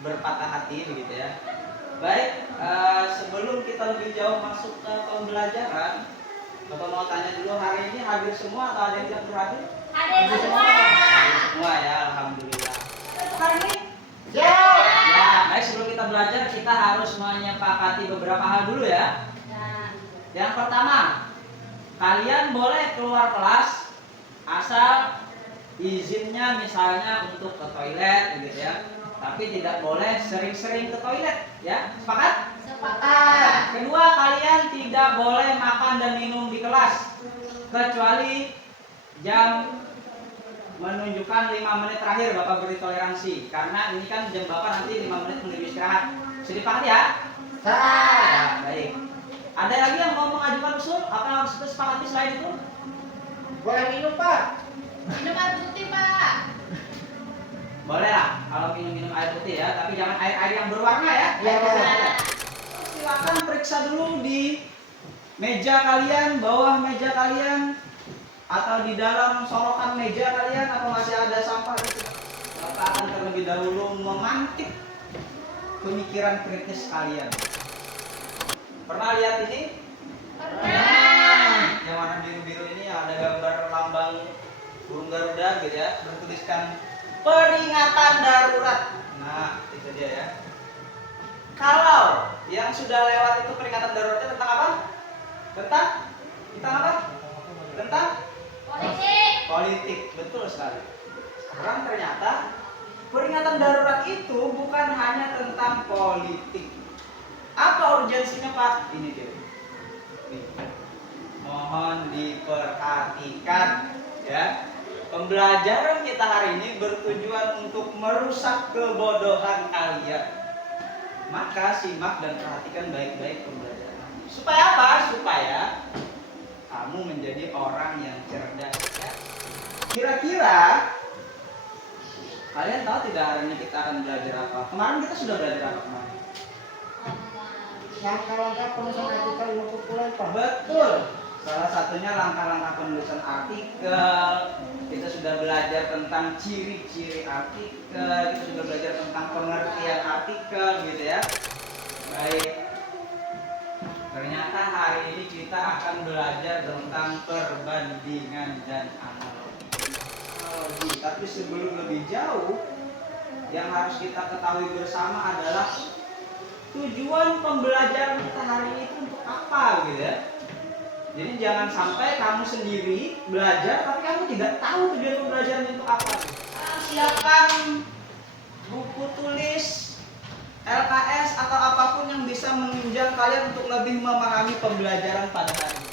berpatah hati begitu ya. Baik, sebelum kita lebih jauh masuk ke pembelajaran, Bapak mau tanya dulu, hari ini hadir semua atau ada yang tidak berhadir? Hadir semua. Hadir semua ya, alhamdulillah. Hari ini? Ya. Ya, baik, sebelum kita belajar kita harus menyepakati beberapa hal dulu ya. Yang pertama, kalian boleh keluar kelas asal izinnya misalnya untuk ke toilet begitu ya. Tapi tidak boleh sering-sering ke toilet ya. Sepakat? Sepakat. Kedua, kalian tidak boleh makan dan minum di kelas kecuali jam menunjukkan 5 menit terakhir Bapak beri toleransi, karena ini kan jam Bapak nanti 5 menit menuju istirahat. Sepakat ya? Sah. Baik. Ada lagi yang mau mengajukan usul? Apa yang harus disepakati selain itu? Boleh minum, Pak? Minum air putih, Pak. Boleh lah kalau minum air putih ya, tapi jangan air yang berwarna ya. Iya, Pak. Silakan periksa dulu di meja kalian, bawah meja kalian, atau di dalam sorokan meja kalian, atau masih ada sampah gitu. Bapak akan terlebih dahulu memantik pemikiran kritis kalian. Pernah lihat ini? Pernah. Yang warna biru-biru ini ada gambar lambang burung Garuda gitu ya, bertuliskan peringatan darurat. Nah, itu dia ya. Kalau yang sudah lewat itu peringatan daruratnya tentang apa? Tentang apa? Tentang Politik. politik, betul sekali. Sekarang ternyata peringatan darurat itu bukan hanya tentang politik. Apa urgensinya, Pak? Ini dia. Nih. Mohon diperhatikan ya. Pembelajaran kita hari ini bertujuan untuk merusak kebodohan kalian. Maka simak dan perhatikan baik-baik pembelajaran. Supaya apa? Supaya kamu menjadi orang yang cerdas ya. Kira-kira kalian tahu tidak hari ini kita akan belajar apa? Kemarin kita sudah belajar apa kemarin? Langkah-langkah penulisan artikel yang populer, Pak. Betul. Salah satunya langkah-langkah penulisan artikel. Kita sudah belajar tentang ciri-ciri artikel. Kita sudah belajar tentang pengertian artikel, gitu ya. Baik. Ternyata hari ini kita akan belajar tentang perbandingan dan analogi. Tapi sebelum lebih jauh, yang harus kita ketahui bersama adalah tujuan pembelajaran kita hari ini itu untuk apa gitu ya. Jadi jangan sampai kamu sendiri belajar tapi kamu tidak tahu tujuan pembelajaran itu apa. Siapkan buku tulis, LKS atau apapun yang bisa menunjang kalian untuk lebih memahami pembelajaran pada hari ini.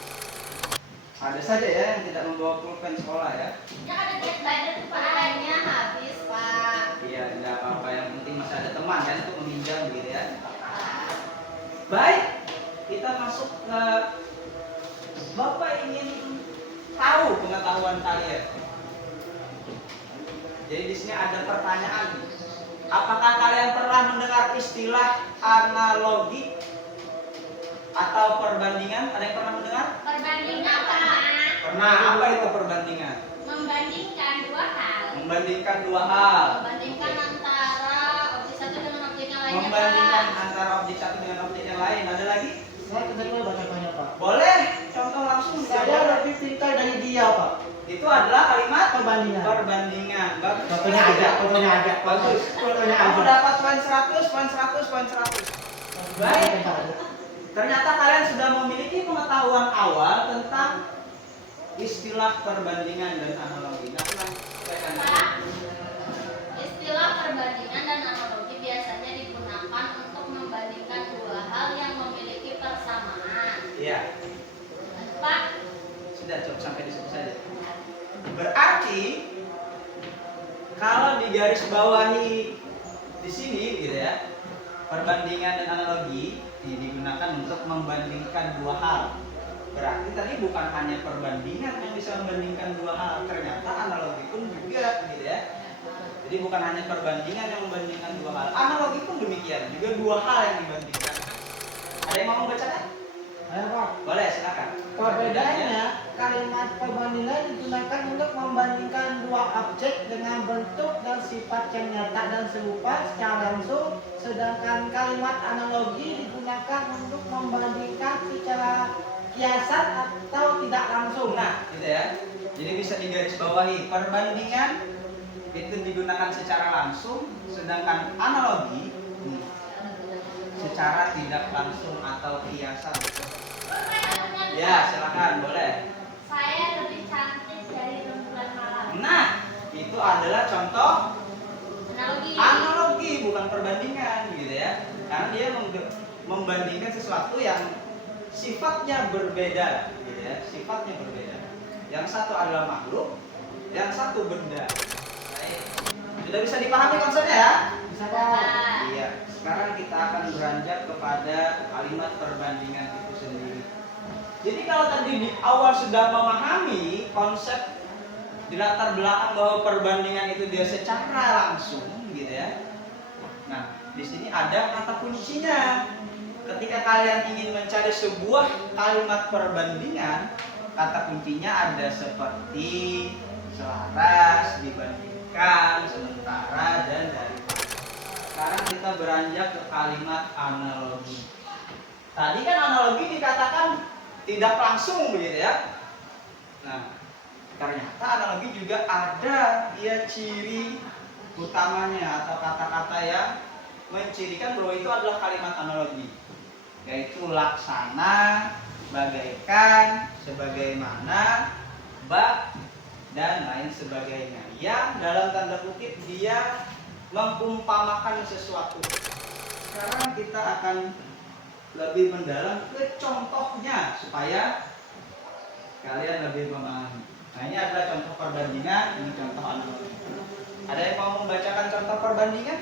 Ada saja ya yang tidak membawa pulpen sekolah ya. Yang ada deadline itu Pak, akhirnya habis, Pak. Iya, tidak apa-apa, yang penting masih ada teman kan untuk meminjam gitu ya. Baik, kita masuk ke Bapak ingin tahu pengetahuan kalian. Jadi di sini ada pertanyaan. Apakah kalian pernah mendengar istilah analogi atau perbandingan? Ada yang pernah mendengar? Perbandingan, Pak. Pernah. Apa itu perbandingan? Membandingkan dua hal. Membandingkan dua hal. Membandingkan antara objek satu dengan objek yang lainnya, Membandingkan Pak. antara objek satu dengan objek yang lain. Ada lagi? Saya keterima banyak-banyak, Pak. Boleh. Contoh langsung. Saya lebih pintar dari dia, Pak. Itu adalah kalimat Perbandingan. Perbandingan. Bagus. Fotonya aja, fotonya aja. Bagus. Fotonya Kamu aja. dapat poin 100, poin 100, poin 100. Baik. Ternyata kalian sudah memiliki pengetahuan awal tentang istilah perbandingan dan analogi. Nah, Pak, istilah perbandingan dan analogi biasanya digunakan untuk membandingkan dua hal yang memiliki persamaan. iya. Pak, Sudah cukup sampai di situ saja. Berarti kalau digaris bawahi di sini gitu ya, perbandingan dan analogi ini digunakan untuk membandingkan dua hal. Berarti tadi bukan hanya perbandingan yang bisa membandingkan dua hal, ternyata analogi pun juga gitu ya. Jadi bukan hanya perbandingan yang membandingkan dua hal, analogi pun demikian, juga dua hal yang dibandingkan. Ada yang mau membacakan? Ayo Pak. Boleh, silakan. Perbedaannya, kalimat perbandingan digunakan untuk membandingkan dua objek dengan bentuk dan sifat yang nyata dan serupa secara langsung, sedangkan kalimat analogi digunakan untuk membandingkan secara kiasan atau tidak langsung. Nah, gitu ya. Jadi bisa digarisbawahi, perbandingan itu digunakan secara langsung, sedangkan analogi secara tidak langsung atau kiasan. Ya, silakan, boleh. Saya lebih cantik dari rembulan malam. Nah, itu adalah contoh analogi, bukan perbandingan, gitu ya. Karena dia membandingkan sesuatu yang sifatnya berbeda, gitu ya. Sifatnya berbeda. Yang satu adalah makhluk, yang satu benda. Baik. Sudah bisa dipahami konsepnya ya? Bisa Pak? Iya. Sekarang kita akan beranjak kepada kalimat perbandingan itu sendiri. Jadi kalau tadi di awal sudah memahami konsep di latar belakang bahwa perbandingan itu dia secara langsung, gitu ya. Nah, di sini ada kata kuncinya. Ketika kalian ingin mencari sebuah kalimat perbandingan, kata kuncinya ada seperti selaras, dibandingkan, sementara, dan daripada. Sekarang kita beranjak ke kalimat analogi. Tadi kan analogi dikatakan tidak langsung, begitu ya. Nah, ternyata analogi juga ada dia ciri utamanya atau kata-kata yang mencirikan bahwa itu adalah kalimat analogi, yaitu laksana, bagaikan, sebagaimana, bak, dan lain sebagainya. Yang dalam tanda kutip dia mengumpamakan sesuatu. Sekarang kita akan lebih mendalam ke contohnya supaya kalian lebih memahami. Nah, ini adalah contoh perbandingan, ini contoh analogi. Ada yang mau membacakan contoh perbandingan?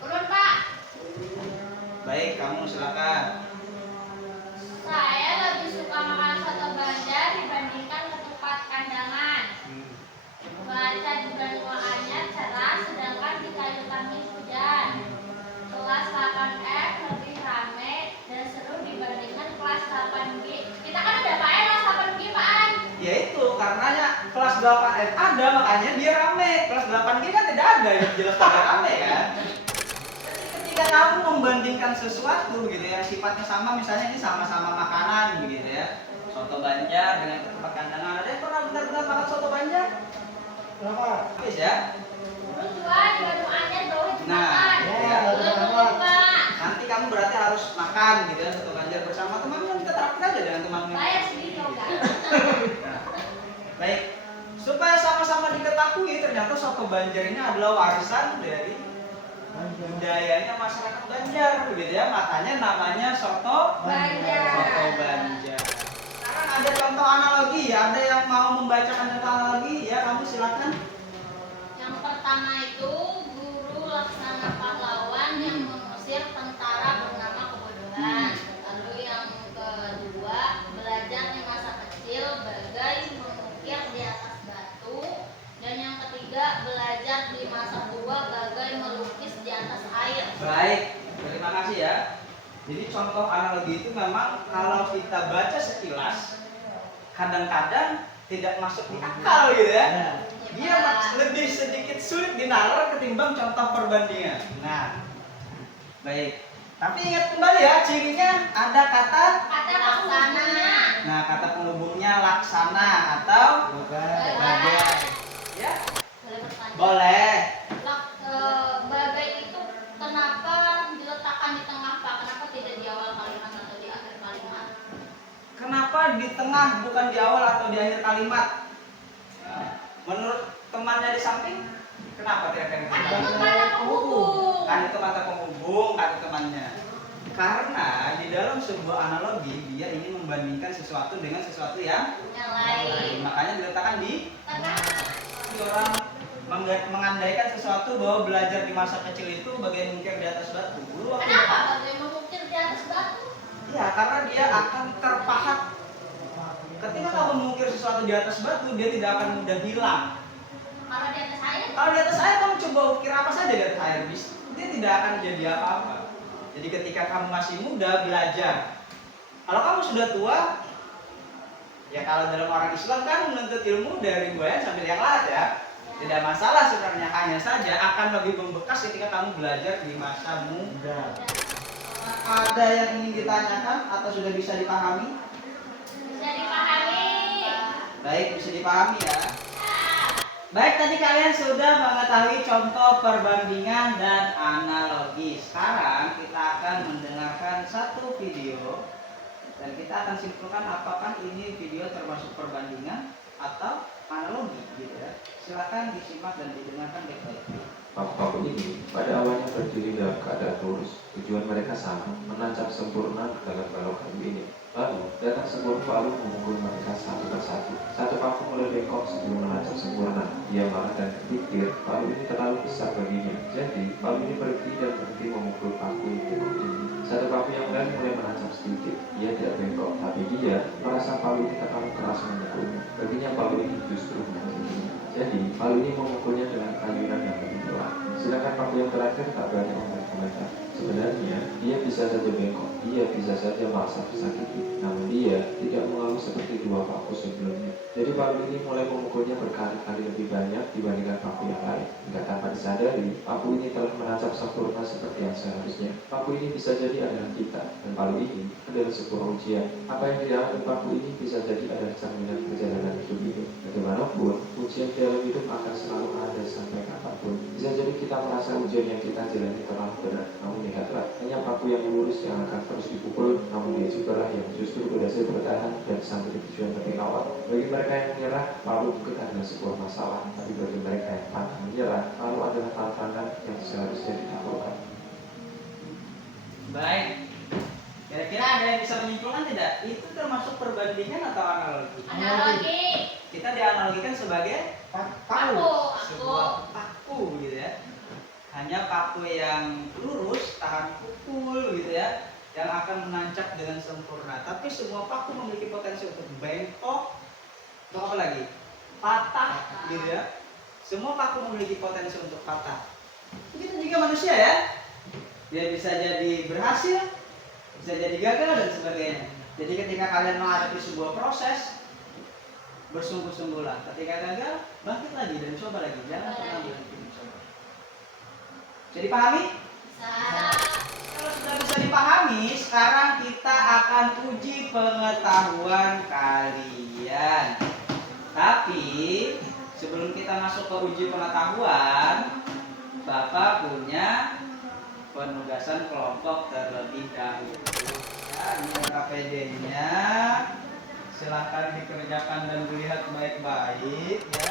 Ulun Pak. Baik, kamu silakan. Saya lebih suka makan soto Banjar dibandingkan ketupat kandangan. Cuaca di Banyuwangi cerah, sedangkan di Kayu Tangis hujan. Kelas 8F lebih rame dan seru dibandingkan kelas 8G. Kita kan udah pakai kelas 8G, Pak. Ya itu, karenanya kelas 8F ada, makanya dia rame. Kelas 8G kan tidak ada, yang jelas tidak rame kan. Ketika kamu membandingkan sesuatu gitu ya, sifatnya sama, misalnya ini sama-sama makanan gitu ya. Soto Banjar dengan ketupat kandangan. Ada yang pernah benar-benar makan soto Banjar? Kenapa? Habis ya? Ulun juga di Banyuwangi bro itu Nah, makan. ya, Ulun tunggu, Pak. Nanti kamu berarti harus makan gitu ya, soto Banjar bersama temanmu. Kita terakhir aja dengan temanmu. Bayar sendiri yoga. Nah, baik, supaya sama-sama diketahui ternyata soto Banjar ini adalah warisan dari budayanya masyarakat Banjar, gitu ya. Makanya namanya soto Banjar. Soto Banjar. Sekarang ada contoh analogi, ada yang mau membacakan contoh analogi? Ya, kamu silakan. Yang pertama itu guru Laksana pahlawan yang mengusir tentara bernama kebodohan. Lalu yang kedua belajar di masa kecil bagai mengukir di atas batu. Dan yang ketiga belajar di masa tua bagai melukis di atas air. Baik, terima kasih ya. Jadi contoh analogi itu memang kalau kita baca sekilas kadang-kadang tidak masuk di akal gitu ya. Dia lebih sedikit sulit dinalar ketimbang contoh perbandingan. Nah, baik. Tapi ingat kembali ya, cirinya ada kata Kata laksana. Nah, kata penghubungnya laksana atau bagai. Ya, Boleh bertanya? boleh. Bagai itu kenapa diletakkan di tengah Pak? Kenapa tidak di awal kalimat atau di akhir kalimat? Kenapa di tengah bukan di awal atau di akhir kalimat? Menurut temannya di samping, kenapa kira-kira? Kan itu kata penghubung. Kan itu kata penghubung, kata temannya. Karena di dalam sebuah analogi dia ingin membandingkan sesuatu dengan sesuatu yang Yang lain. makanya diletakkan di Tengah. orang mengandaikan sesuatu bahwa belajar di masa kecil itu bagai mungkir di atas batu. Dulu waktu Kenapa bagai mengukir di atas batu? ya, karena dia akan terpahat. Ketika kamu mengukir sesuatu di atas batu, dia tidak akan mudah hilang. Kalau di atas air? Kalau di atas air kamu coba ukir apa saja di atas air, dia tidak akan jadi apa-apa. Jadi ketika kamu masih muda belajar, Kalau kamu sudah tua, ya kalau dalam orang Islam kan menuntut ilmu dari buayan sampai yang lahat ya. Tidak masalah sebenarnya, hanya saja akan lebih membekas ketika kamu belajar di masa muda. Ada yang ingin ditanyakan atau sudah bisa dipahami? Bisa dipahami. Baik, bisa dipahami ya. Baik, tadi kalian sudah mengetahui contoh perbandingan dan analogi. Sekarang kita akan mendengarkan satu video dan kita akan simpulkan apakah ini video termasuk perbandingan atau analogi gitu ya. Silakan disimak dan didengarkan baik-baik. Paku-paku ini pada awalnya berdiri dalam keadaan lurus. Tujuan mereka sama, menancap sempurna dalam balok kayu ini. Lalu datang sebuah palu memukul mereka satu persatu. Satu paku mulai bengkok sebelum menancap sempurna. Dia marah dan berpikir palu ini terlalu besar baginya. Jadi palu ini berhenti dan berhenti memukul paku yang bengkok ini. Satu paku yang lain mulai menancap sedikit. Dia tidak bengkok, tapi dia merasa palu ini terlalu keras memukulnya. Baginya palu ini justru menyakitinya. Jadi palu ini memukulnya dengan aliran yang lebih pelan. Sedangkan paku yang terakhir tak banyak komentar. Sebenarnya dia bisa saja bengkok, dia bisa saja merasa tersakiti, namun dia tidak mengeluh seperti dua paku sebelumnya. Jadi palu ini mulai memukulnya berkali-kali lebih banyak dibandingkan paku yang lain. Hingga tanpa disadari, paku ini telah menancap sempurna seperti yang seharusnya. Paku ini bisa jadi adalah kita, dan palu ini adalah sebuah ujian. Apa yang dialami paku ini bisa jadi adalah cerminan perjalanan hidup ini. Bagaimanapun, ujian dalam hidup akan selalu ada sampai kapanpun. Bisa jadi kita merasa ujian yang kita jalani terlalu berat, namun lihatlah, hanya paku yang lurus yang akan terus dipukul, namun dia juga lah yang justru berhasil bertahan dan sampai di tujuan lebih awal. Bagi mereka yang menyerah, palu mungkin adalah sebuah masalah, tapi bagi mereka yang pantang menyerah, palu adalah tantangan yang seharusnya ditaklukkan. Baik. Kira-kira ada yang bisa menyimpulkan tidak? Itu termasuk perbandingan atau analogi? Analogi. Kita dianalogikan sebagai Paku. sebuah paku gitu ya. Hanya paku yang lurus, tahan pukul gitu ya, yang akan menancap dengan sempurna. Tapi semua paku memiliki potensi untuk bengkok, atau apa lagi? Patah gitu ya. Semua paku memiliki potensi untuk patah. Begitu juga manusia ya. Dia bisa jadi berhasil, bisa jadi gagal dan sebagainya. Jadi ketika kalian menghadapi sebuah proses, bersungguh-sungguhlah. Ketika gagal, bangkit lagi dan coba lagi. Jangan pernah berhenti mencoba. Bisa dipahami? Bisa. Kalau sudah bisa dipahami, sekarang kita akan uji pengetahuan kalian. Tapi sebelum kita masuk ke uji pengetahuan, Bapak punya penugasan kelompok terlebih dahulu. Ya, ini KPD-nya. Silahkan dikerjakan dan dilihat baik-baik ya.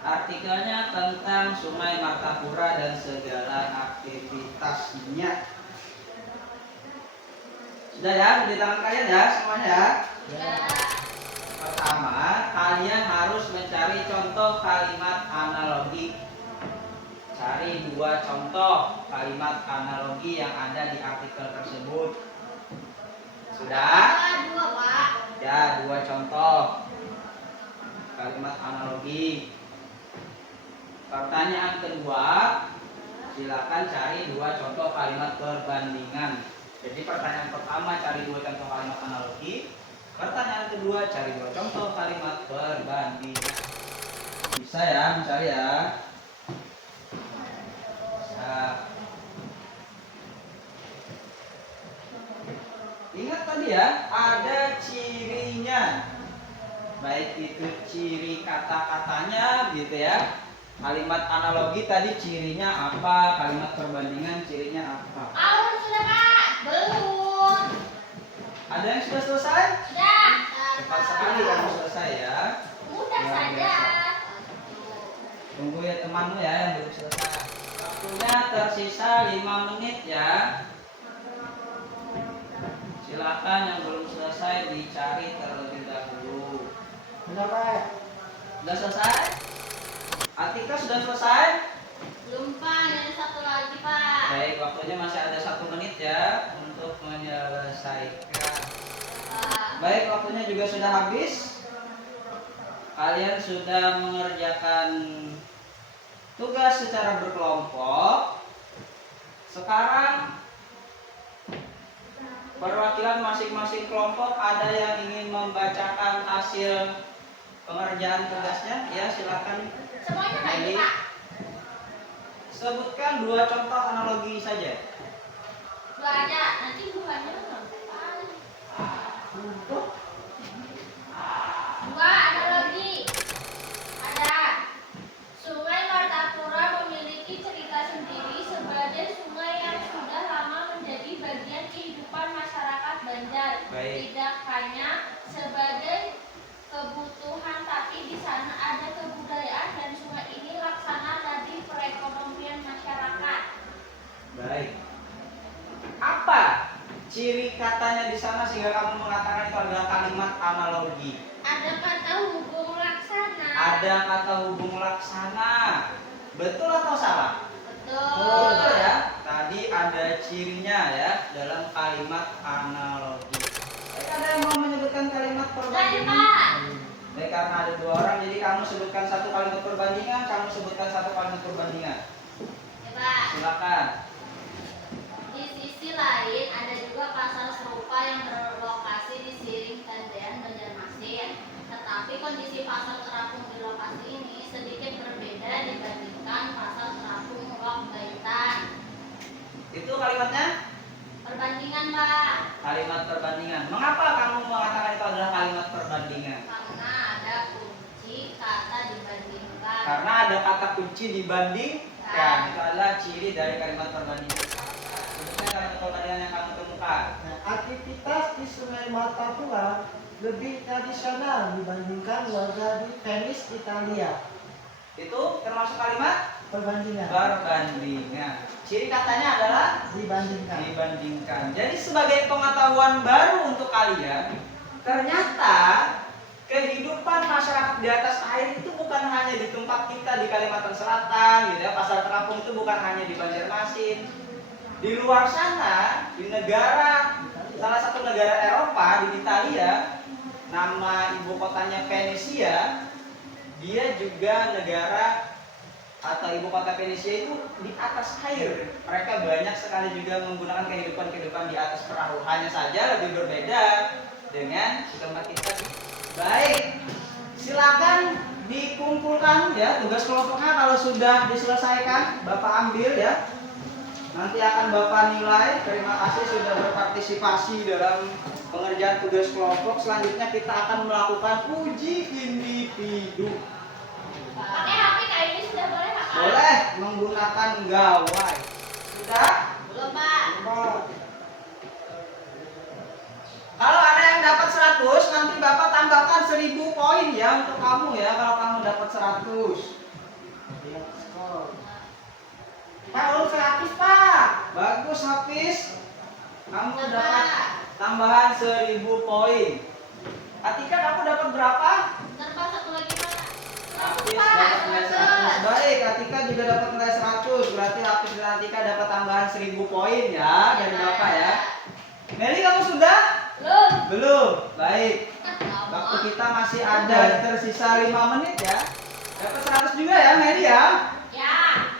Artikelnya tentang Sungai Martapura dan segala aktivitasnya. Sudah ya, di tangan kalian ya semuanya ya. Ya. Pertama, kalian harus mencari contoh kalimat analogi. Cari dua contoh kalimat analogi yang ada di artikel tersebut. Sudah? Dua, Pak. Ya, dua contoh kalimat analogi. Pertanyaan kedua, silakan cari dua contoh kalimat perbandingan. Jadi pertanyaan pertama cari dua contoh kalimat analogi. Pertanyaan kedua cari dua contoh kalimat perbandingan. Bisa ya mencari ya? Bisa. Ingat tadi ya, ada cirinya. Baik itu ciri kata-katanya gitu ya. Kalimat analogi tadi cirinya apa? Kalimat perbandingan cirinya apa? Sudah, Pak. Belum. Ada yang sudah selesai? Sudah. Cepat sekali kamu selesai ya. Mudah Luar saja. biasa. Tunggu ya temanmu ya yang belum selesai. Waktunya tersisa 5 menit ya. Silakan yang belum selesai dicari terlebih dahulu. Sudah, Pak. Sudah selesai? Artikel sudah selesai? Belum, Pak. Ada satu lagi, Pak. Baik, waktunya masih ada 1 menit ya untuk menyelesaikan. Pak. Baik, waktunya juga sudah habis. Kalian sudah mengerjakan tugas secara berkelompok. Sekarang perwakilan masing-masing kelompok ada yang ingin membacakan hasil pengerjaan tugasnya? Ya, silakan. Semuanya nggak Meli. Pak? Sebutkan 2 contoh analogi saja. Dua aja, nanti bukannya nggak. Untuk Dua analogi. Ada Sungai Martapura memiliki cerita sendiri sebagai sungai yang sudah lama menjadi bagian kehidupan masyarakat Banjar. Baik. Tidak hanya sebagai kebutuhan, tapi di sana ada kebudayaan dan sungai ini laksana nadi perekonomian masyarakat. Baik. Apa ciri katanya di sana sehingga kamu mengatakan itu adalah kalimat analogi? Ada kata hubung laksana. Ada kata hubung laksana. Betul atau salah? Betul. Betul ya. Tadi ada cirinya ya dalam kalimat analogi. Baik, ada yang mau menyebutkan kalimat Dari perbandingan? Pak. Baik, karena ada 2 orang, jadi kamu sebutkan 1 kalimat perbandingan, kamu sebutkan 1 kalimat perbandingan. Ya, Pak. Silakan. Di sisi lain ada juga pasar serupa yang berlokasi di Siring Tendean Banjarmasin. Tetapi kondisi pasar terapung di lokasi ini sedikit berbeda dibandingkan pasar terapung Lok Baitan. Itu kalimatnya? Perbandingan, Pak. Kalimat perbandingan. Mengapa kamu mengatakan itu adalah kalimat perbandingan? Karena ada kunci kata dibandingkan. Karena ada kata kunci dibandingkan. Itu adalah ciri dari kalimat perbandingan. Sebutkan kalimat perbandingan yang kamu temukan. Nah, aktivitas di Sungai Martapura lebih tradisional dibandingkan warga di Venice, Italia. Itu termasuk kalimat Perbandingan. perbandingan. Ciri katanya adalah dibandingkan. Jadi sebagai pengetahuan baru untuk kalian, ternyata kehidupan masyarakat di atas air itu bukan hanya di tempat kita di Kalimantan Selatan, gitu ya. Pasar terapung itu bukan hanya di Banjarmasin. Di luar sana, di negara salah satu negara Eropa, di Italia, nama ibu kotanya Venesia, dia juga negara atau ibu kota Venesia itu di atas air. Mereka banyak sekali juga menggunakan kehidupan di atas perahu. Hanya saja lebih berbeda dengan tempat kita. Baik, silakan dikumpulkan ya tugas kelompoknya. Kalau sudah diselesaikan, Bapak ambil ya. Nanti akan Bapak nilai. Terima kasih sudah berpartisipasi dalam pengerjaan tugas kelompok. Selanjutnya kita akan melakukan uji individu. Pakai HP kayak ini sudah boleh, Pak? Boleh menggunakan gawai. Sudah? Belum, Pak. Kalau ada yang dapat 100, nanti Bapak tambahkan 1000 poin ya untuk kamu ya kalau kamu dapat 100. Lihat skor. Pak, 100 Pak. Bagus Hafiz. Kamu Dapat. dapat tambahan 1000 poin. Atika kamu dapat berapa? Ntar Pak, satu lagi, Pak. Hafiz 100, Pak. dapat nilai 100. 100. Baik, Atika juga dapat nilai 100. Berarti Hafiz dan Atika dapat tambahan 1000 poin ya dari Bapak ya. Meli kamu sudah? Belum. Belum. Baik. Lama. Waktu kita masih ada tersisa 5 menit ya. Dapat 100 juga ya Meli ya? Ya.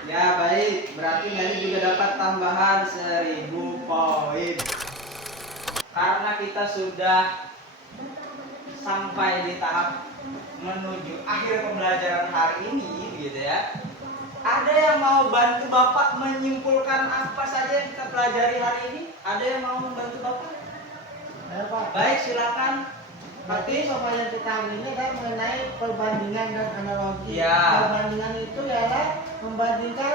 Ya baik. Berarti Meli juga dapat tambahan 1000 poin. Karena kita sudah sampai di tahap menuju akhir pembelajaran hari ini gitu ya. Ada yang mau bantu Bapak menyimpulkan apa saja yang kita pelajari hari ini? Ada yang mau membantu Bapak? Ya, Pak. Baik, silakan. Berarti soal yang kita ambil ini adalah mengenai perbandingan dan analogi. Ya. Perbandingan itu ialah membandingkan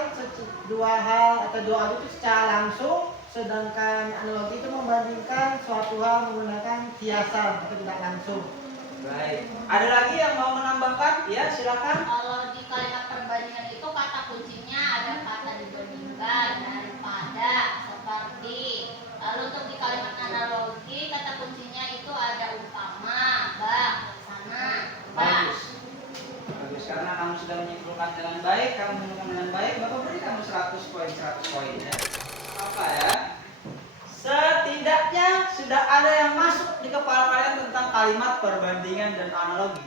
dua hal atau dua hal itu secara langsung, sedangkan analogi itu membandingkan suatu hal menggunakan kiasan atau tidak langsung. Baik. Ada lagi yang mau menambahkan? Ya, silakan. Kalau di kalimat perbandingan itu kata kuncinya ada kata dibandingkan, daripada, seperti. Lalu untuk di kalimat analogi kata kuncinya itu ada umpama, bak, sana, bak. Bagus. Bagus, karena kamu sudah menyimpulkan dengan baik, kamu menyimpulkan dengan baik, Bapak beri kamu 100 poin ya. Apa ya? Setidaknya sudah ada yang masuk di kepala kalian tentang kalimat perbandingan dan analogi.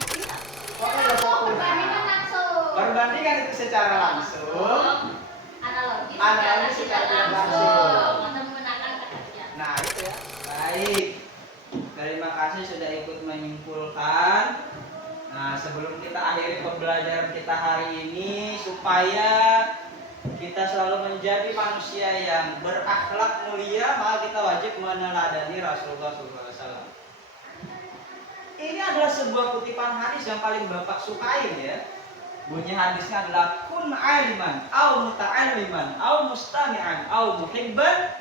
Oke, ya, Pak. Perbandingan langsung. Perbandingan itu secara langsung. Analogi Analogi secara secara tidak langsung. langsung. Atau menggunakan kata kiasan. Nah, itu ya. Baik. Baik. Terima kasih sudah ikut menyimpulkan. Nah, sebelum kita akhiri pembelajaran kita hari ini, supaya kita selalu menjadi manusia yang berakhlak mulia, maka kita wajib meneladani Rasulullah SAW. Ini adalah sebuah kutipan hadis yang paling Bapak sukain ya. Bunyi hadisnya adalah kun aliman, au muta'alliman, au mustami'an, au muhibban,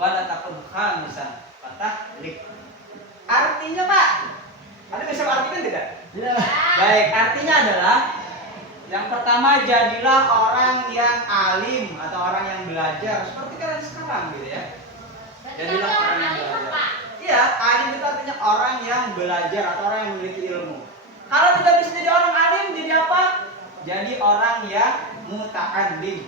wala takun khamisan, fatahlik. Artinya Pak, Anda bisa artikan tidak? Tidak. Baik, artinya adalah yang pertama, jadilah orang yang alim atau orang yang belajar seperti kalian sekarang gitu ya. Jadilah orang yang belajar. Iya, alim itu artinya orang yang belajar atau orang yang memiliki ilmu. Kalau tidak bisa jadi orang alim, jadi apa? Jadi orang yang muta'allim.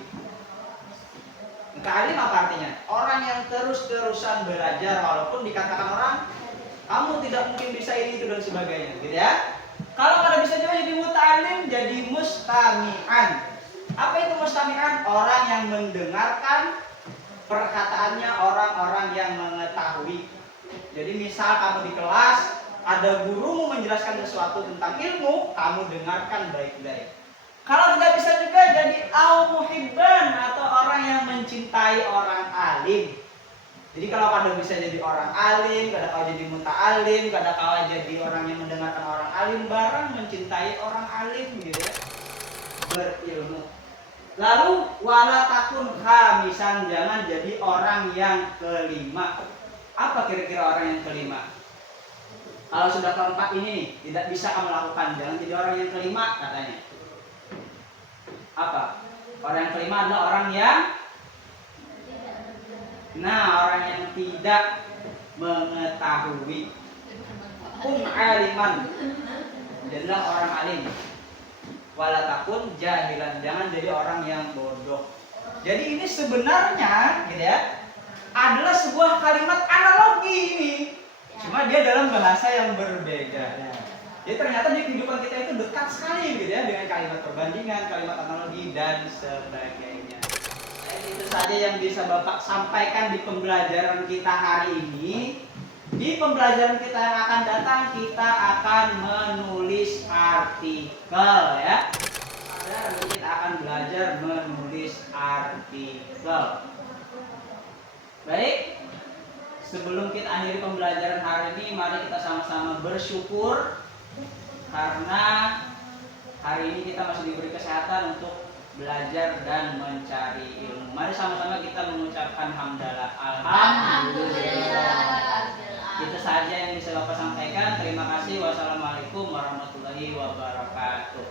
Muta'allim apa artinya? Orang yang terus-terusan belajar walaupun dikatakan orang kamu tidak mungkin bisa ini itu dan sebagainya, gitu ya. Kalau kada bisa juga jadi muta'allim, jadi mustami'an. Apa itu mustami'an? Orang yang mendengarkan perkataannya orang-orang yang mengetahui. Jadi misal kamu di kelas, ada gurumu menjelaskan sesuatu tentang ilmu, kamu dengarkan baik-baik. Kalau tidak bisa juga jadi au muhibban atau orang yang mencintai orang alim. Jadi kalau kada bisa jadi orang alim, kada kau jadi muta'alim, kada kau jadi orang yang mendengarkan orang alim, barang mencintai orang alim gitu ya. Berilmu. Lalu wala takun khamisan, jangan jadi orang yang kelima. Apa kira-kira orang yang kelima? Kalau sudah keempat ini nih, tidak bisa kamu lakukan, jangan jadi orang yang kelima katanya. Apa? Orang yang kelima adalah orang yang orang yang tidak mengetahui. Kun aliman, jadilah orang alim. Wala takun jahilan, jangan jadi orang yang bodoh. Jadi ini sebenarnya gitu ya, adalah sebuah kalimat analogi ini. Cuma dia dalam bahasa yang berbeda. Jadi ternyata di kehidupan kita itu dekat sekali gitu ya, dengan kalimat perbandingan, kalimat analogi dan sebagainya. Dan itu saja yang bisa Bapak sampaikan di pembelajaran kita hari ini. Di pembelajaran kita yang akan datang, kita akan menulis artikel ya. Nanti kita akan belajar menulis artikel. Baik, sebelum kita akhiri pembelajaran hari ini, mari kita sama-sama bersyukur karena hari ini kita masih diberi kesehatan untuk belajar dan mencari ilmu. Mari sama-sama kita mengucapkan hamdalah. Alhamdulillah. Itu saja yang bisa Bapak sampaikan. Terima kasih. Wassalamualaikum warahmatullahi wabarakatuh.